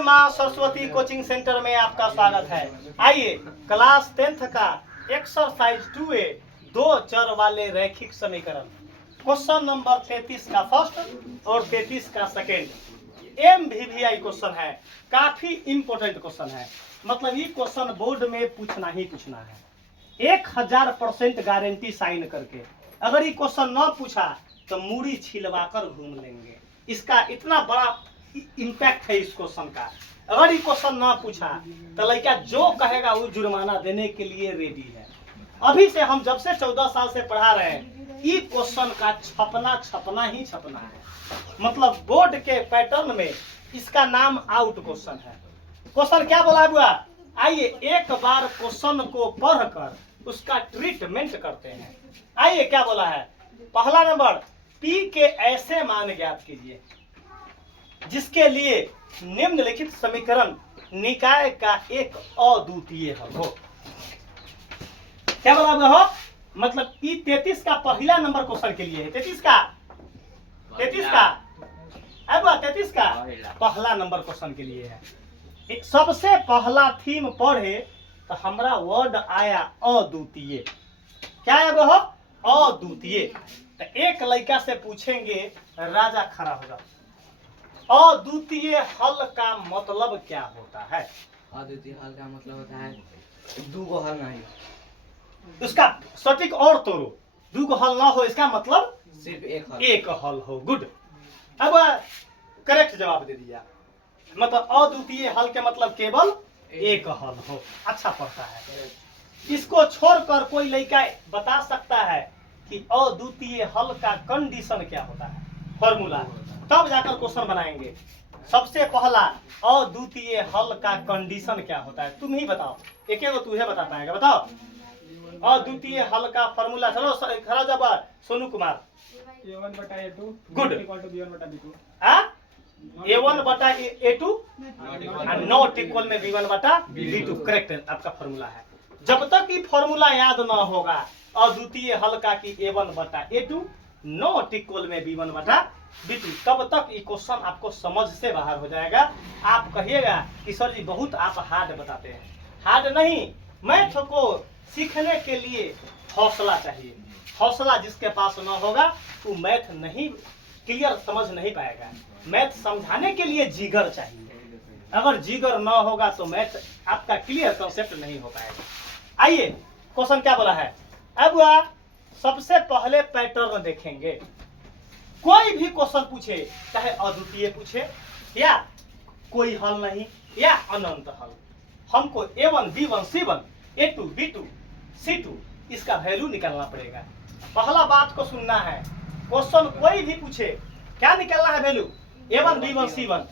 माँ Saraswati coaching centre में आपका स्वागत है। आइए क्लास 10th का एक्सरसाइज 2A दो चर वाले रैखिक समीकरण क्वेश्चन नंबर 33 का फर्स्ट और 33 का सेकेंड MVVI क्वेश्चन है। काफी इंपोर्टेंट क्वेश्चन है, मतलब ये क्वेश्चन बोर्ड में पूछना ही पूछना है। 1000% गारंटी साइन करके। अगर ये क्वेश्चन न पूछा तो मूड़ी छिलवाकर घूम लेंगे। इसका इतना बड़ा इम्पैक्ट है इस क्वेश्चन का। अगर ये क्वेश्चन ना पूछा तो लड़का जो कहेगा वो जुर्माना देने के लिए रेडी है। अभी से हम जब से 14 साल से पढ़ा रहे हैं, ये क्वेश्चन का छपना ही छपना है। मतलब बोर्ड के पैटर्न में इसका नाम आउट क्वेश्चन है। क्वेश्चन क्या बोला हुआ? आइए एक बार क्वेश्चन को पढ़कर उसका ट्रीटमेंट करते हैं। आइए क्या बोला है? पहला नंबर, P के ऐसे मान ज्ञात कीजिए जिसके लिए निम्नलिखित समीकरण निकाय का एक अद्वितीय हल हो। क्या बराबर हो? मतलब P 33 का पहला नंबर क्वेश्चन के लिए है। 33 का अब 33 का पहला नंबर क्वेश्चन के लिए है। सबसे पहला थीम पढ़े तो हमारा वर्ड आया अद्वितीय। क्या है वो? अद्वितीय। तो एक लड़का से पूछेंगे, राजा खड़ा होगा, अद्वितीय हल का मतलब क्या होता है? अद्वितीय हल का मतलब होता है दो गो हल नहीं, उसका सटीक और तोड़ो। दो गो हल ना हो, इसका मतलब सिर्फ एक हल हो। गुड। अब करेक्ट जवाब दे दिया। मतलब अद्वितीय हल के मतलब केवल एक हल हो। अच्छा पढ़ता है। इसको छोड़कर कोई लड़का बता सकता है कि अद्वितीय हल का कंडीशन क्या होता है, फॉर्मूला, तब जाकर क्वेश्चन बनाएंगे। सबसे पहला अद्वितीय हल का कंडीशन क्या होता है? तुम ही बताओ, एक एक तू बता पाएगा। बताओ अद्वितीय हल का फॉर्मूला। चलो खड़ा जब Sonu Kumar. A1/A2 good. B1/B2 A1/A2 not equal में B1/B2। करेक्ट है आपका फॉर्मूला है। जब तक ये फॉर्मूला याद ना होगा अद्वितीय हल का कि A1/A2 नॉट इक्वल में B1/B2, तब तक ये क्वेश्चन आपको समझ से बाहर हो जाएगा। आप कहिएगा कि सर जी बहुत आप हार्ड बताते हैं। हार्ड नहीं, मैथ को सीखने के लिए हौसला चाहिए। हौसला जिसके पास ना होगा वो मैथ नहीं क्लियर समझ नहीं पाएगा। मैथ समझाने के लिए जिगर चाहिए। अगर जिगर ना होगा तो मैथ आपका क्लियर कंसेप्ट नहीं हो पाएगा। आइए क्वेश्चन क्या बोला है। अब सबसे पहले पैटर्न देखेंगे। कोई भी क्वेश्चन पूछे, चाहे अद्वितीय पूछे या कोई हल नहीं या अनंत हल, हमको A1 B1 C1 A2 B2 C2 इसका वैल्यू निकालना पड़ेगा। पहला बात को सुनना है। क्वेश्चन कोई भी पूछे, क्या निकालना है? Value A1 B1 C1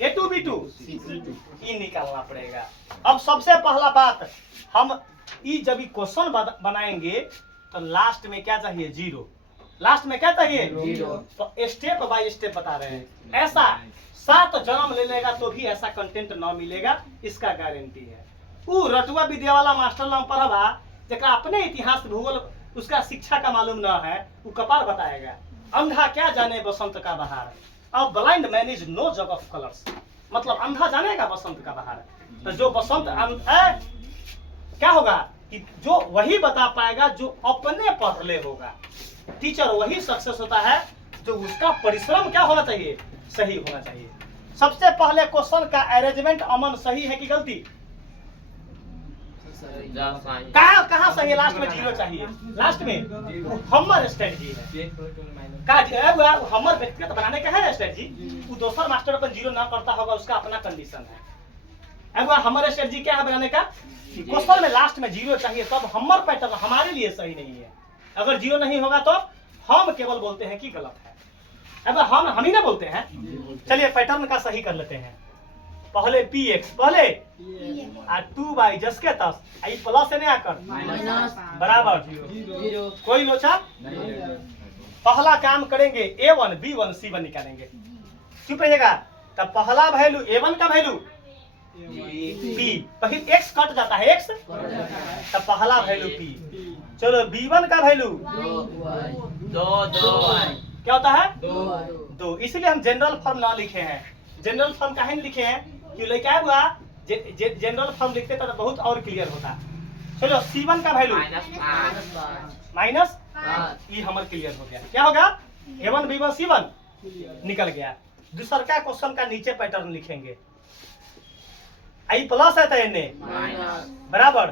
A2 B2 C2 ये निकालना पड़ेगा। अब सबसे पहला बात, हम जब क्वेश्चन बनाएंगे तो लास्ट में क्या चाहिए? जीरो। लास्ट में क्या चाहिए? जीरो। तो स्टेप बाय स्टेप बता रहे हैं। ऐसा 7 जन्म ले लेगा तो भी ऐसा कंटेंट ना मिलेगा, इसका गारंटी है। वो रटुआ विद्या वाला मास्टर नाम पढ़वा जरा अपने इतिहास भूगोल उसका शिक्षा का मालूम ना है, वो कपार बताएगा। अंधा क्या जाने बसंत का बहार, अब ब्लाइंड मैन इज नो जग ऑफ कलर्स। मतलब अंधा जानेगा बसंत का बहार, तो जो बसंत क्या होगा कि जो वही बता पाएगा जो अपने पढ़ ले होगा। टीचर वही सक्सेस होता है जो उसका परिश्रम क्या होना चाहिए? सही होना चाहिए। सबसे पहले क्वेश्चन का अरेंजमेंट अमन सही है कि गलती? कहाँ सही है? लास्ट में जीरो चाहिए। लास्ट में हमर स्ट्रेटजी है। हमर व्यक्तिगत बनाने का है स्ट्रेटजी। वो दोसर मास्टर अपन जीरो ना करता होगा, उसका अपना कंडीशन है। अब हमारे स्ट्रेटजी क्या है बनाने का? क्वेश्चन में लास्ट में जीरो चाहिए, तब हमर पैटर्न हमारे लिए सही नहीं है। अगर जीरो नहीं होगा तो हम केवल बोलते हैं कि गलत है। अब हम ही ना बोलते हैं। चलिए पैटर्न का सही कर लेते हैं। पहले px पहले 2 जस के तस आई प्लस से नहीं आकर बराबर जीरो। कोई लोचा नहीं। पहला काम करेंगे A1 B1 C1 निकालेंगे। चुप रहिएगा। तब पहला वैल्यू A1 का वैल्यू P, फिर x कट जाता है x, तब पहला वैल्यू P। चलो B1 का वैल्यू दो क्या होता है? 2। इसलिए हम जनरल फॉर्म ना लिखे हैं। जनरल फॉर्म काहे नहीं लिखे हैं कि क्या हुआ जनरल फॉर्म लिखते तो बहुत और क्लियर होता। चलो C1 का वैल्यू माइनस ई हमर क्लियर हो गया। क्या होगा A1 B1 C1 निकल गया। दूसरा का क्वेश्चन का नीचे पैटर्न लिखेंगे। आई प्लस है तो एन बराबर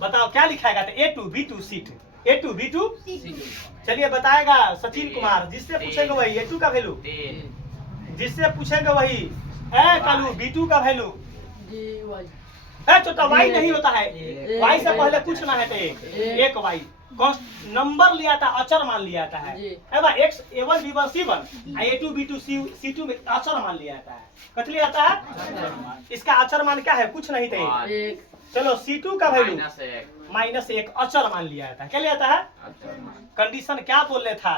बताओ क्या लिखाएगा तो A2 B2 C2 A2 B2 चलिए बताएगा सचिन कुमार। जिससे पूछेंगे वही A2 का वैल्यू, जिससे पूछेंगे वही ए कालू B2 का वैल्यू। छोटा Y नहीं होता है, Y से पहले पूछना है तो एक Y नंबर लिया था अचर मान लिया था है x A1 B1 C1 A2 B2 C2 में अचर मान लिया था है। कत लिया था है इसका अचर मान क्या है कुछ नहीं थे। चलो C2 का वैल्यू -1 अचर मान लिया था। क्या लिया था है कंडीशन क्या बोल रहे था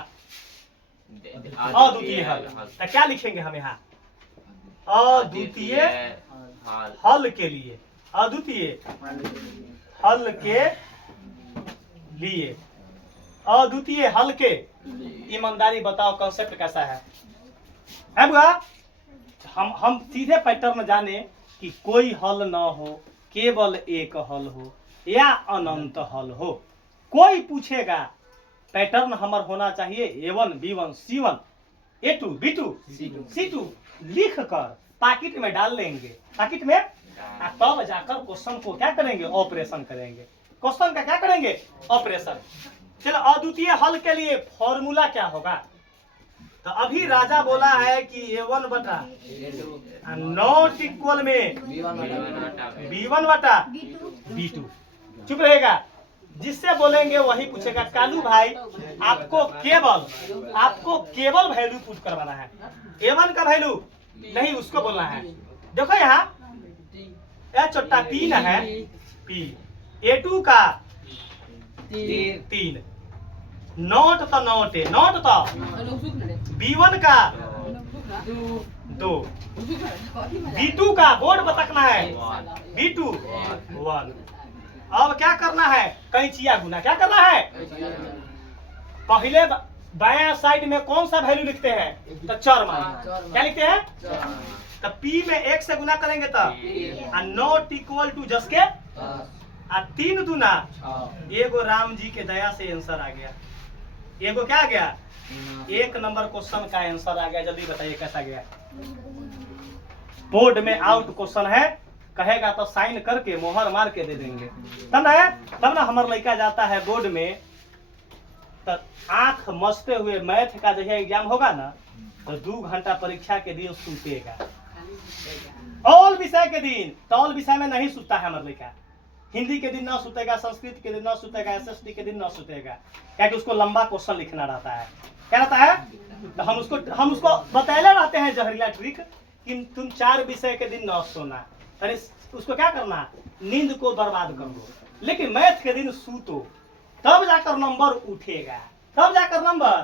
अद्वितीय हल। तो क्या लिखेंगे हम यहाँ अद्वितीय हल के लिए, अद्वितीय हल के लिए, अद्वितीय हल के। ईमानदारी बताओ कॉन्सेप्ट कैसा है। हम सीधे पैटर्न जाने कि कोई हल न हो, केवल एक हल हो या अनंत हल हो। कोई पूछेगा पैटर्न हमार होना चाहिए A1 B1 C1 A2 B2 C2 लिख कर पैकेट में डाल लेंगे। पैकेट में तब जाकर क्वेश्चन को क्या करेंगे ऑपरेशन करेंगे। क्वेश्चन का क्या करेंगे ऑपरेशन। चलो अद्वितीय हल के लिए फॉर्मूला क्या होगा। तो अभी राजा बोला है कि A1 बटा नॉट इक्वल में B1 बटा B2 चुप रहेगा। जिससे बोलेंगे वही पूछेगा कालू भाई आपको केवल वैल्यू पुट करवाना है। A1 का वैल्यू नहीं उसको बोलना है। देखो यहाँ छोटा 3 है P A2 का 3 नॉट तो नॉट है नॉट तो B1 का 2 B2 का बोर्ड बताना है B2 1। अब क्या करना है कैंचिया गुना। क्या करना है पहले बायां साइड में कौन सा वैल्यू लिखते हैं तो चर मान। क्या लिखते हैं तो P में 1 से गुना करेंगे तो नॉट इक्वल टू जस के 3 दूना एगो राम जी के दया से आंसर आ गया। एगो क्या आ गया 1 नंबर क्वेश्चन का आंसर आ गया। जल्दी बताइए कैसा गया। बोर्ड में आउट क्वेश्चन है कहेगा तो साइन करके मोहर मार के दे देंगे। तब ना हमारा लड़का जाता है बोर्ड में तो आंख मसते हुए मैथ का जब एग्जाम होगा ना तो 2 घंटा परीक्षा के दिन सूतेगा। ऑल विषय के दिन तो ऑल विषय में नहीं सूता है हमारा लड़का। हिंदी के दिन ना सूतेगा, संस्कृत के दिन ना सूतेगा, SST के दिन ना सूतेगा। क्या कि उसको लंबा क्वेश्चन लिखना रहता है। क्या रहता है तो हम उसको बताए रहते हैं जहरीला ट्रिक कि तुम 4 विषय के दिन ना सोना। अरे उसको क्या करना नींद को बर्बाद कर दो। लेकिन मैथ के दिन सूतो तब जाकर नंबर उठेगा। तब जाकर नंबर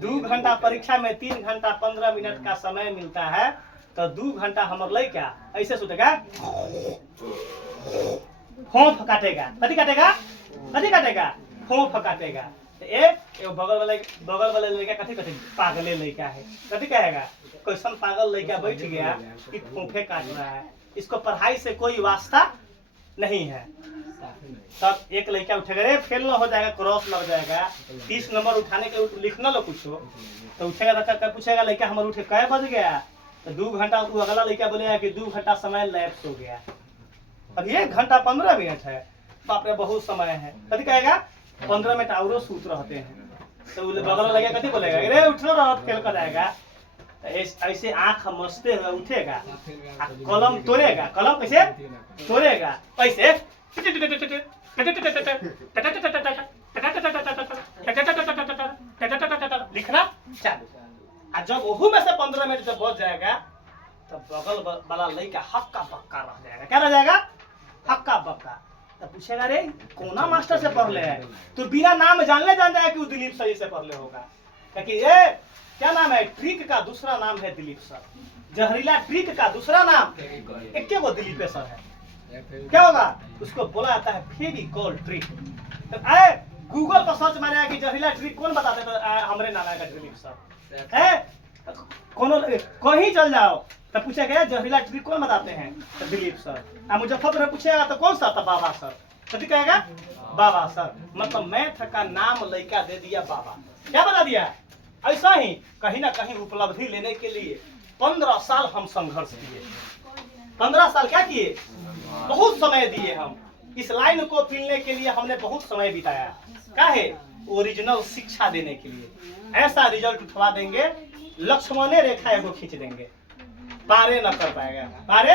2 घंटा परीक्षा में 3 घंटा 15 मिनट का समय मिलता है तो 2 घंटा हमारे लड़का ऐसे सूतेगा फोफ काटेगा। कथी काटेगा फोफ काटेगा। बगल वाले लड़का कथी पागले लड़का है। कथी कहेगा कैसन पागल लड़का बैठ गया कि फोफे काट रहा है। इसको पढ़ाई से कोई वास्ता नहीं है। तब एक लड़का उठेगा रे फेल ना हो जाएगा क्रॉस लग जाएगा 30 नंबर उठाने के लिखना लो कुछ तो उठेगा तो पूछेगा लड़का हमारे उठे कै बज गया तो 2 घंटा अगला लड़का बोलेगा कि 2 घंटा समय लैप्स हो गया। अब 1 घंटा 15 मिनट है बाप रे बहुत समय है। कथी कहेगा 15 मिनट और सूत रहते हैं तो बगल लगे कथी बोलेगा रे उठो रहा फेल कर जाएगा। ऐसे आंख मसते हुए उठेगा कलम तोड़ेगा। कलम कैसे तोड़ेगा ऐसे लिखना चालू। जब वहू में से 15 मिनट जब बच जाएगा तो बगल वाला लड़का हक्का बक्का रह जाएगा। क्या रह जाएगा हक्का बक्का। तो पूछेगा रे कोना मास्टर से पढ़ ले है तो बिना नाम जान जाएगा कि वो दिलीप सर से पढ़ ले होगा। क्योंकि क्या नाम है ट्रिक का दूसरा नाम है दिलीप सर। जहरीला ट्रिक का दूसरा नाम एक वो दिलीप सर है। क्या होगा उसको बोला जाता है फेविकॉल ट्रिक। तो गूगल पर सर्च मारेगा कि जहरीला ट्रिक कौन बताते तो हमरे नाम आएगा दिलीप सर है। कोनो कहीं चल जाओ तो पूछे गया जहरीला टिकरी कौन बताते हैं तो दिलीप सर। आ मुजफ्फरपुर में पूछेगा तो कौन सा? तो बाबा सर। कभी कहेगा बाबा सर। मतलब मैथ का नाम लड़का दे दिया बाबा। क्या बता दिया? ऐसा ही कहीं ना कहीं उपलब्धि लेने के लिए 15 साल हम संघर्ष किए। 15 साल क्या किए? बहुत समय दिए हम इस लाइन को पीने के लिए। हमने बहुत समय बिताया। क्या है? ओरिजिनल शिक्षा देने के लिए। ऐसा रिजल्ट उठवा देंगे, लक्ष्मणे रेखा एगो खींच देंगे, पारे न कर पाएगा। पारे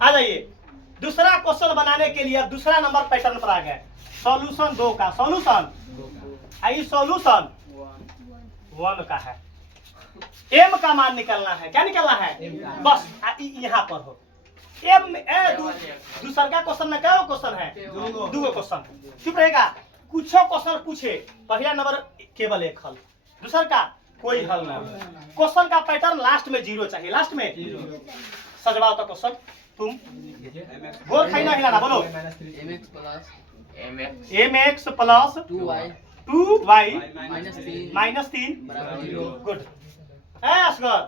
आ जाइए। दूसरा क्वेश्चन बनाने के लिए अब दूसरा नंबर पैटर्न पर आ गए। सॉल्यूशन 2 का। सॉल्यूशन आई सॉल्यूशन 1 का है। एम का मान निकालना है। क्या निकालना है? बस यहाँ पर हो एम ए दूसरा का क्वेश्चन में क्या क्वेश्चन है? 2 क्वेश्चन। चुप रहेगा। कुछ क्वेश्चन पूछे, पहला नंबर केवल 1 हल, दूसरा का कोई हल ना। क्वेश्चन का पैटर्न लास्ट में 0 चाहिए। लास्ट में सजवाओ तो क्वेश्चन। तुम गोल खाई ना हिलाना। बोलो mx plus 2y -3 good. Asghar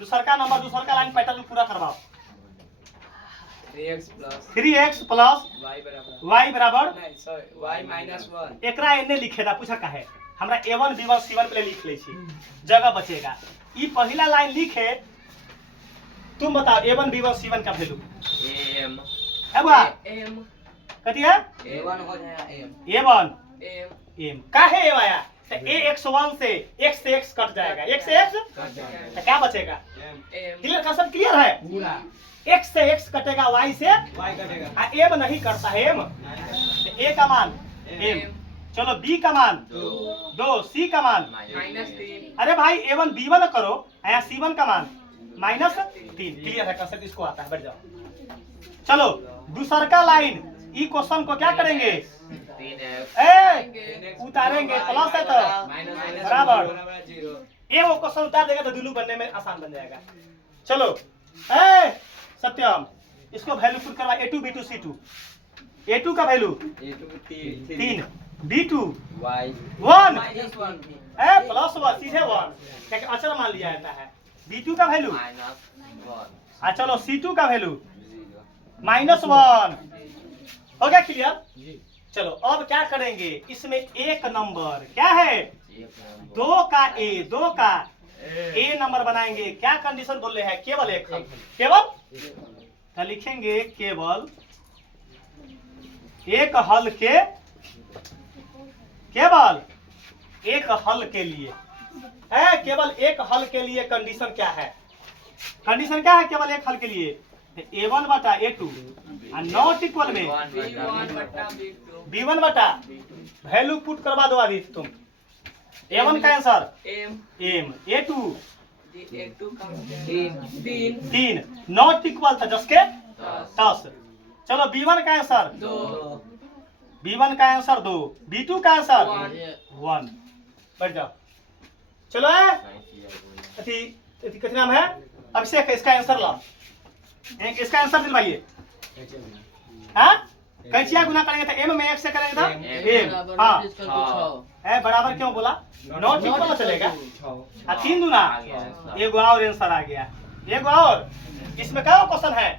दूसरा का नंबर, दूसरा का लाइन पैटर्न पूरा करवाओ। 3x प्लस y बराबर y -1 एकरा एने लिखे था। पूछा का है? हमरा a1 b1 c1 पे लिख ले छी, जगह बचेगा। ई पहला लाइन लिखे। तुम बताओ a1 b1 c1 का वैल्यू m है बुआ m कथी है? a1 हो जाएगा m a1 m m का है? a आया तो ax1 से x कट जाएगा। x से x कट जाएगा तो क्या बचेगा? m clear? कंसेप्ट क्लियर है? पूरा x से x कटेगा, y से y कटेगा। m नहीं करता है। m तो a का मान m। चलो b का मान 2, c का मान -3 अरे भाई a1 b1 करो, यहाँ c1 का मान -3। क्लियर है कंसेप्ट? इसको आता है। बैठ जाओ। चलो दूसरा का लाइन। ई क्वेश्चन को क्या करेंगे? 3x ए उतारेंगे। प्लस है तो बराबर। 0 ये वो क्वेश्चन उतार देगा तो दुलू बनने में आसान बन जाएगा। चलो ए सत्यम इसको वैल्यू पुट करवा। a2 b2 c2। a2 का वैल्यू 3, b2 y 1 -1 ए प्लस 1 सीधे 1 क्या अचर मान लिया जाता है। b2 का वैल्यू -1 चलो c2 का वैल्यू -1 हो गया। क्लियर? चलो अब क्या करेंगे? इसमें एक नंबर क्या है? 2 का a नंबर बनाएंगे। क्या कंडीशन बोल रहे हैं? केवल 1 हल। केवल तो लिखेंगे केवल 1 हल के, केवल 1 हल के लिए केवल 1 हल के लिए कंडीशन क्या है? कंडीशन क्या है केवल 1 हल के लिए? a1 बटा a2 नॉट इक्वल में b1 बटा वैल्यू पुट करवा दो। अभी तुम a1 का answer m a2 3 not equal था 10 के 10। चलो b1 का आंसर 2 b2 का आंसर 1। बैठ जाओ। चलो कितना नाम है? अभिषेक इसका आंसर ला। इसका आंसर दिलवाइए। हाँ कैंचिया गुना करेंगे तो m में 1 से करेंगे तो m। हाँ बराबर क्यों बोला? नॉट इक्वल चलेगा। 3 दूना एगो और आंसर आ गया। एगो और इसमें क्या क्वेश्चन है?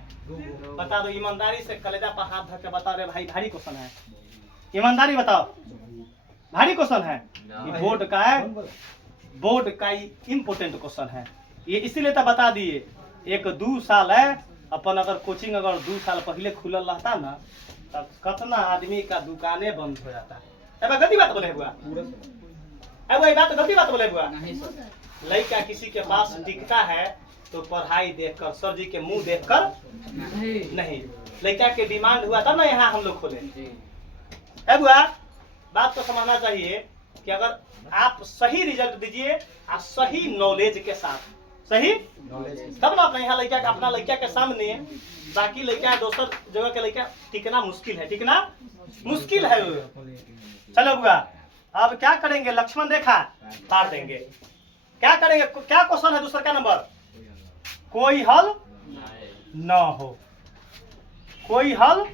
बता दो ईमानदारी से। कलेजा पर हाथ धर के बता रहे भाई भारी क्वेश्चन है। ईमानदारी बताओ भारी क्वेश्चन है। ये बोर्ड का है, बोर्ड का इम्पोर्टेंट क्वेश्चन है ये। इसीलिए तो बता दिए। 1-2 साल है अपन अगर कोचिंग अगर 2 साल पहले खुलल रहता ना तब कितना आदमी का दुकानें बंद हो जाता है। गलती बात बोले हुआ बात गलती बात बोले हुआ। लड़का किसी के पास टिकता है तो पढ़ाई देखकर, सर जी के मुंह देखकर नहीं। लड़का के डिमांड हुआ तब ना यहाँ हम लोग खोले। हुआ बात को समझना चाहिए कि अगर आप सही रिजल्ट दीजिए और सही नॉलेज के साथ, सही तब ना अपना यहाँ लड़का अपना लड़का के सामने। बाकी लड़का दोसर जगह के लड़का टिकना मुश्किल है, टिकना मुश्किल है। चलो बुआ अब क्या करेंगे? लक्ष्मण रेखा पार देंगे। क्या करेंगे? क्या क्वेश्चन है दूसरा का नंबर? कोई हल न हो, कोई हल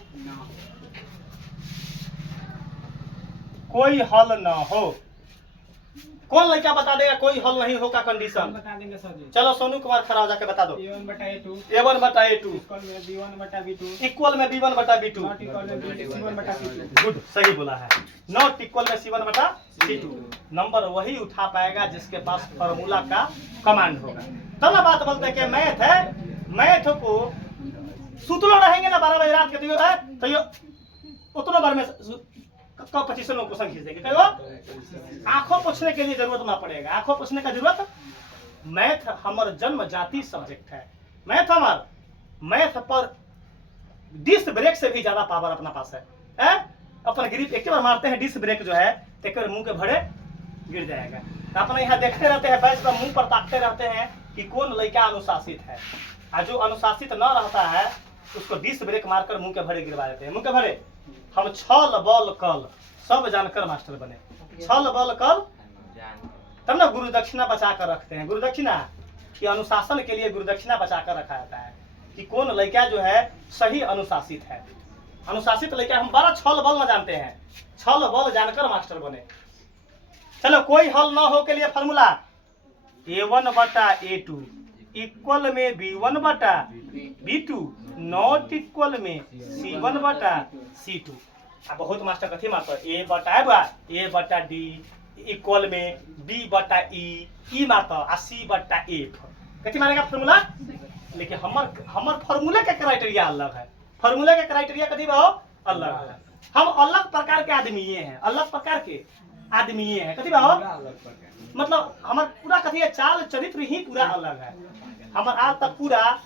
न हो। कौन लड़का बता देगा कोई हल नहीं होगा हम कंडीशन? बता देंगे सर जी। चलो सोनू कुमार खड़ा हो जाके बता दो। A1 बटा A2 A1 बटा A2 इक्वल में B1 बटा B2 इक्वल में B1 बटा B2। नॉट इक्वल में C1 बटा C2। गुड, सही बोला है। नॉट इक्वल में C1 बटा C2। नंबर वही उठा पाएगा जिसके पास फॉर्मूला का कमांड होगा। तब ना बात बोलते हैं कि मैथ है, मैथ को सुतलो रहेंगे ना 12 बजे रात के तो ये उतना बार में कब 25 लोग क्वेश्चन खींच देंगे। कहो आंखों पोछने के लिए जरूरत ना पड़ेगा, आंखों पोछने का जरूरत। मैथ हमार जन्म जाति सब्जेक्ट है। मैथ पर डिस्क ब्रेक से भी ज्यादा पावर अपना पास है। अपन ग्रिप एक बार मारते हैं डिस्क ब्रेक जो है एक बार मुंह के भरे गिर जाएगा। तो अपने यहाँ देखते रहते हैं, बैच पर मुंह पर ताकते रहते हैं कि कौन लड़का अनुशासित है, और जो अनुशासित न रहता है उसको डिस्क ब्रेक मारकर मुंह के भरे गिरवा देते हैं। मुंह के भरे हम छल बल कल सब जानकर मास्टर बने। छल बल कल तब ना गुरु दक्षिणा बचा कर रखते हैं। गुरु दक्षिणा कि अनुशासन के लिए गुरु दक्षिणा बचा कर रखा जाता है कि कौन लड़का जो है सही अनुशासित है। अनुशासित लड़का हम बड़ा छल बल न जानते हैं, छल बल जानकर मास्टर बने। चलो कोई हल न हो के लिए फॉर्मूला A1 बटा A2 इक्वल में B1 बटा B2 नॉट इक्वल में C1 बटा C2। अब बहुत मास्टर कथी मास्टर A बटा D इक्वल में B बटा E मारता आ C बटा F कथी मारेगा फॉर्मूला। लेकिन हमर फॉर्मूला का क्राइटेरिया अलग है। फॉर्मूला का क्राइटेरिया कथी बा अलग है। हम अलग प्रकार के आदमी हैं, अलग प्रकार के आदमी हैं। कथी बा मतलब हमार पूरा कथी है चाल चरित्र ही पूरा अलग है। हमार आज तक पूरा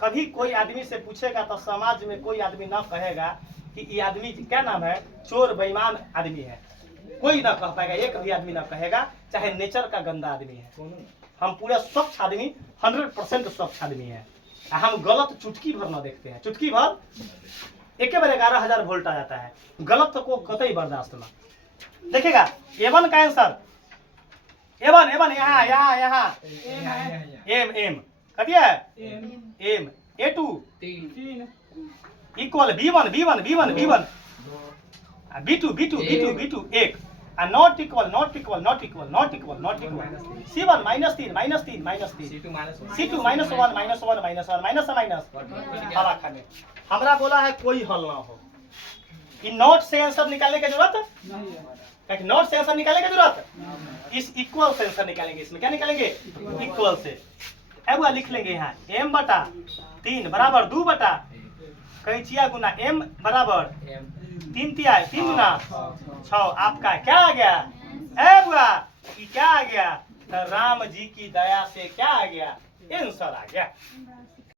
कभी कोई आदमी से पूछेगा तो समाज में कोई आदमी ना कहेगा कि ये आदमी क्या नाम है चोर बेईमान आदमी है, कोई ना कह पाएगा। एक भी आदमी ना कहेगा चाहे नेचर का गंदा आदमी है। हम पूरा स्वच्छ आदमी 100% स्वच्छ आदमी है। हम गलत चुटकी भर ना देखते हैं। चुटकी भर एक बार 11,000 वोल्ट आ जाता है, गलत को कतई बर्दाश्त ना। देखिएगा A1 का आंसर A1 यहाँ एम कथी है M A2 3 equal B1 B2 1 not equal C1 -3 C2 -1 हवा खाने। हमरा बोला है कोई हल ना हो। इन नॉट से आंसर निकालने की जरूरत नहीं है। कि नॉट से आंसर निकालने की जरूरत, इस इक्वल से आंसर निकालेंगे। इसमें क्या निकालेंगे इक्वल से। अब लिख लेंगे यहाँ m बटा 3 बराबर 2 बटा कैंचिया गुना m बराबर 3 गुना 6। आपका क्या आ गया बुआ क्या आ गया? तो राम जी की दया से क्या आ गया आंसर आ गया।